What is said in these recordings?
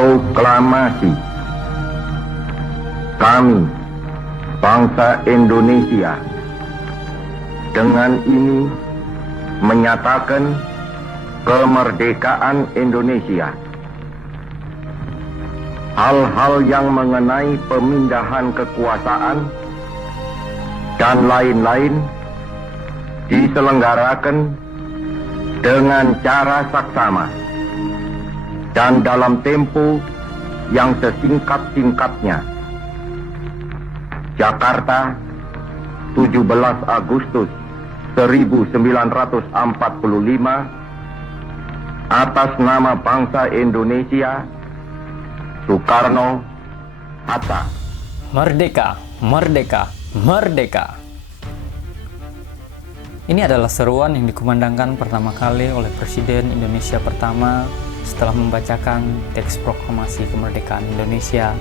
Proklamasi. Kami, bangsa Indonesia, dengan ini menyatakan kemerdekaan Indonesia. Hal-hal yang mengenai pemindahan kekuasaan dan lain-lain diselenggarakan dengan cara saksama dan dalam tempo yang sesingkat-singkatnya. Jakarta, 17 Agustus 1945, atas nama bangsa Indonesia, Soekarno, Hatta. Merdeka, merdeka, merdeka. Ini adalah seruan yang dikumandangkan pertama kali oleh Presiden Indonesia pertama setelah membacakan teks proklamasi kemerdekaan Indonesia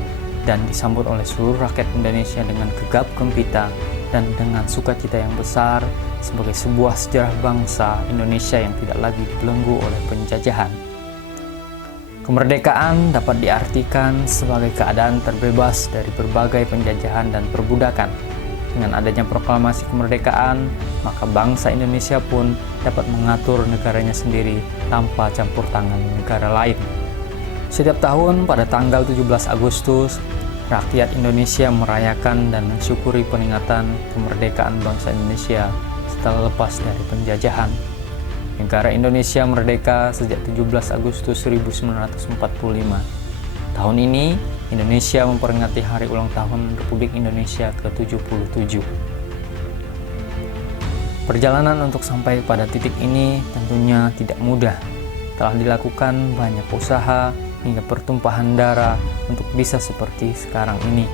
dan disambut oleh seluruh rakyat Indonesia dengan gegap gempita dan dengan sukacita yang besar sebagai sebuah sejarah bangsa Indonesia yang tidak lagi dibelenggu oleh penjajahan. Kemerdekaan dapat diartikan sebagai keadaan terbebas dari berbagai penjajahan dan perbudakan. Dengan adanya proklamasi kemerdekaan, maka bangsa Indonesia pun dapat mengatur negaranya sendiri tanpa campur tangan negara lain. Setiap tahun pada tanggal 17 Agustus, rakyat Indonesia merayakan dan mensyukuri peringatan kemerdekaan bangsa Indonesia setelah lepas dari penjajahan. Negara Indonesia merdeka sejak 17 Agustus 1945. Tahun ini, Indonesia memperingati hari ulang tahun Republik Indonesia ke-77. Perjalanan untuk sampai pada titik ini tentunya tidak mudah. Telah dilakukan banyak usaha hingga pertumpahan darah untuk bisa seperti sekarang ini.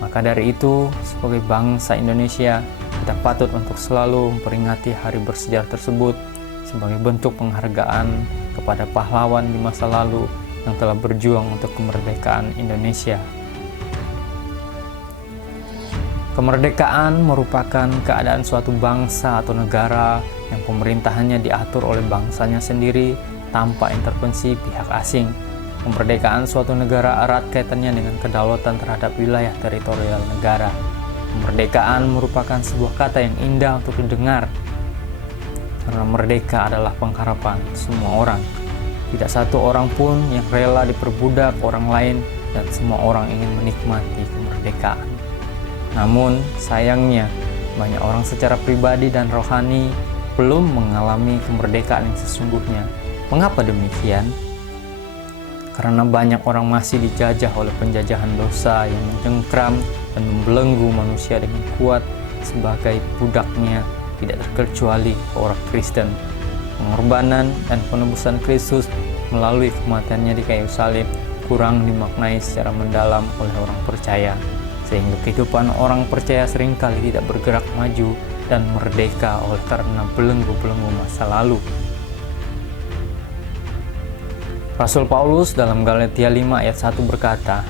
Maka dari itu, sebagai bangsa Indonesia, kita patut untuk selalu memperingati hari bersejarah tersebut sebagai bentuk penghargaan kepada pahlawan di masa lalu yang telah berjuang untuk kemerdekaan Indonesia. Kemerdekaan merupakan keadaan suatu bangsa atau negara yang pemerintahannya diatur oleh bangsanya sendiri tanpa intervensi pihak asing. Kemerdekaan suatu negara erat kaitannya dengan kedaulatan terhadap wilayah teritorial negara. Kemerdekaan merupakan sebuah kata yang indah untuk didengar, karena merdeka adalah pengharapan semua orang. Tidak satu orang pun yang rela diperbudak orang lain dan semua orang ingin menikmati kemerdekaan. Namun sayangnya banyak orang secara pribadi dan rohani belum mengalami kemerdekaan yang sesungguhnya. Mengapa demikian? Karena banyak orang masih dijajah oleh penjajahan dosa yang mencengkram dan membelenggu manusia dengan kuat sebagai budaknya, tidak terkecuali orang Kristen. Pengorbanan dan penebusan Kristus melalui kematiannya di kayu salib kurang dimaknai secara mendalam oleh orang percaya, sehingga kehidupan orang percaya seringkali tidak bergerak maju dan merdeka oleh karena belenggu-belenggu masa lalu. Rasul Paulus dalam Galatia 5 ayat 1 berkata,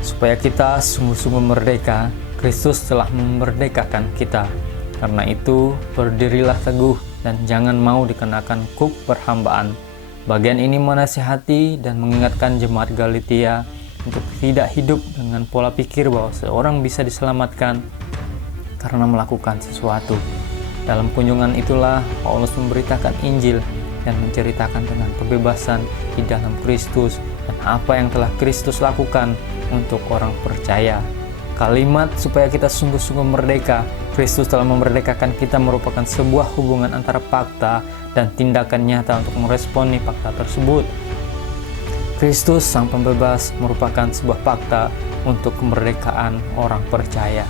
supaya kita sungguh-sungguh merdeka, Kristus telah memerdekakan kita. Karena itu, berdirilah teguh dan jangan mau dikenakan kuk perhambaan. Bagian ini menasihati dan mengingatkan jemaat Galatia untuk tidak hidup dengan pola pikir bahwa seorang bisa diselamatkan karena melakukan sesuatu. Dalam kunjungan itulah Paulus memberitakan Injil dan menceritakan tentang kebebasan di dalam Kristus dan apa yang telah Kristus lakukan untuk orang percaya. Kalimat supaya kita sungguh-sungguh merdeka, Kristus telah memerdekakan kita merupakan sebuah hubungan antara fakta dan tindakan nyata untuk meresponi fakta tersebut. Kristus sang pembebas merupakan sebuah fakta untuk kemerdekaan orang percaya.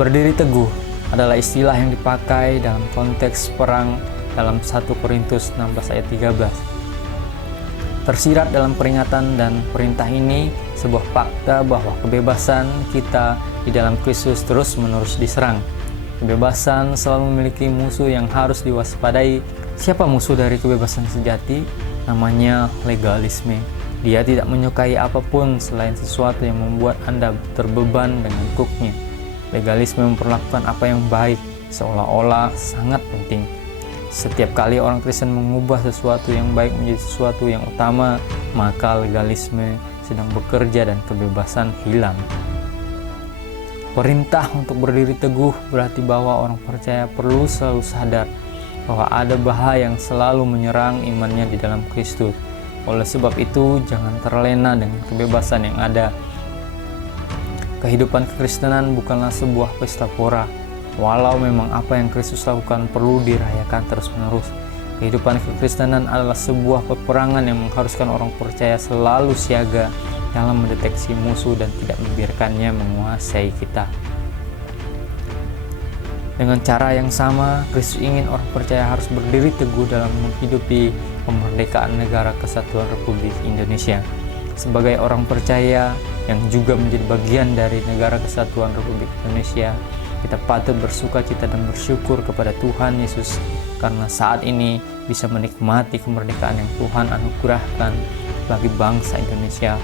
Berdiri teguh adalah istilah yang dipakai dalam konteks perang dalam 1 Korintus 16 ayat 13. Tersirat dalam peringatan dan perintah ini sebuah fakta bahwa kebebasan kita di dalam Kristus terus-menerus diserang. Kebebasan selalu memiliki musuh yang harus diwaspadai. Siapa musuh dari kebebasan sejati? Namanya legalisme. Dia tidak menyukai apapun selain sesuatu yang membuat Anda terbeban dengan kuknya. Legalisme memperlakukan apa yang baik seolah-olah sangat penting. Setiap kali orang Kristen mengubah sesuatu yang baik menjadi sesuatu yang utama, maka legalisme sedang bekerja dan kebebasan hilang. Perintah untuk berdiri teguh berarti bahwa orang percaya perlu selalu sadar bahwa ada bahaya yang selalu menyerang imannya di dalam Kristus. Oleh sebab itu, jangan terlena dengan kebebasan yang ada. Kehidupan kekristenan bukanlah sebuah pesta pora. Walau memang apa yang Kristus lakukan perlu dirayakan terus-menerus, kehidupan kekristenan adalah sebuah peperangan yang mengharuskan orang percaya selalu siaga dalam mendeteksi musuh dan tidak membiarkannya menguasai kita. Dengan cara yang sama, Kristus ingin orang percaya harus berdiri teguh dalam menghidupi kemerdekaan negara kesatuan Republik Indonesia. Sebagai orang percaya yang juga menjadi bagian dari negara kesatuan Republik Indonesia, kita patut bersukacita dan bersyukur kepada Tuhan Yesus karena saat ini bisa menikmati kemerdekaan yang Tuhan anugerahkan bagi bangsa Indonesia.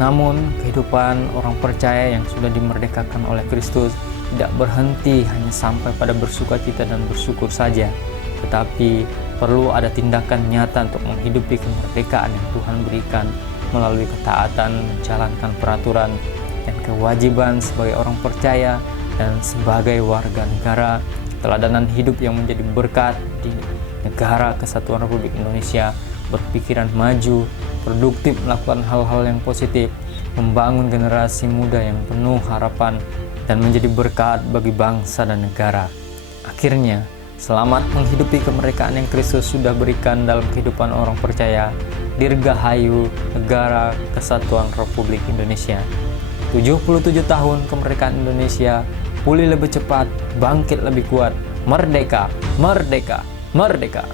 Namun, kehidupan orang percaya yang sudah dimerdekakan oleh Kristus tidak berhenti hanya sampai pada bersukacita dan bersyukur saja, tetapi perlu ada tindakan nyata untuk menghidupi kemerdekaan yang Tuhan berikan melalui ketaatan menjalankan peraturan dan kewajiban sebagai orang percaya dan sebagai warga negara, teladanan hidup yang menjadi berkat di negara kesatuan Republik Indonesia, berpikiran maju, produktif, melakukan hal-hal yang positif, membangun generasi muda yang penuh harapan, dan menjadi berkat bagi bangsa dan negara. Akhirnya, selamat menghidupi kemerdekaan yang Kristus sudah berikan dalam kehidupan orang percaya. Dirgahayu Negara Kesatuan Republik Indonesia. 77 tahun kemerdekaan Indonesia, pulih lebih cepat, bangkit lebih kuat, merdeka, merdeka, merdeka.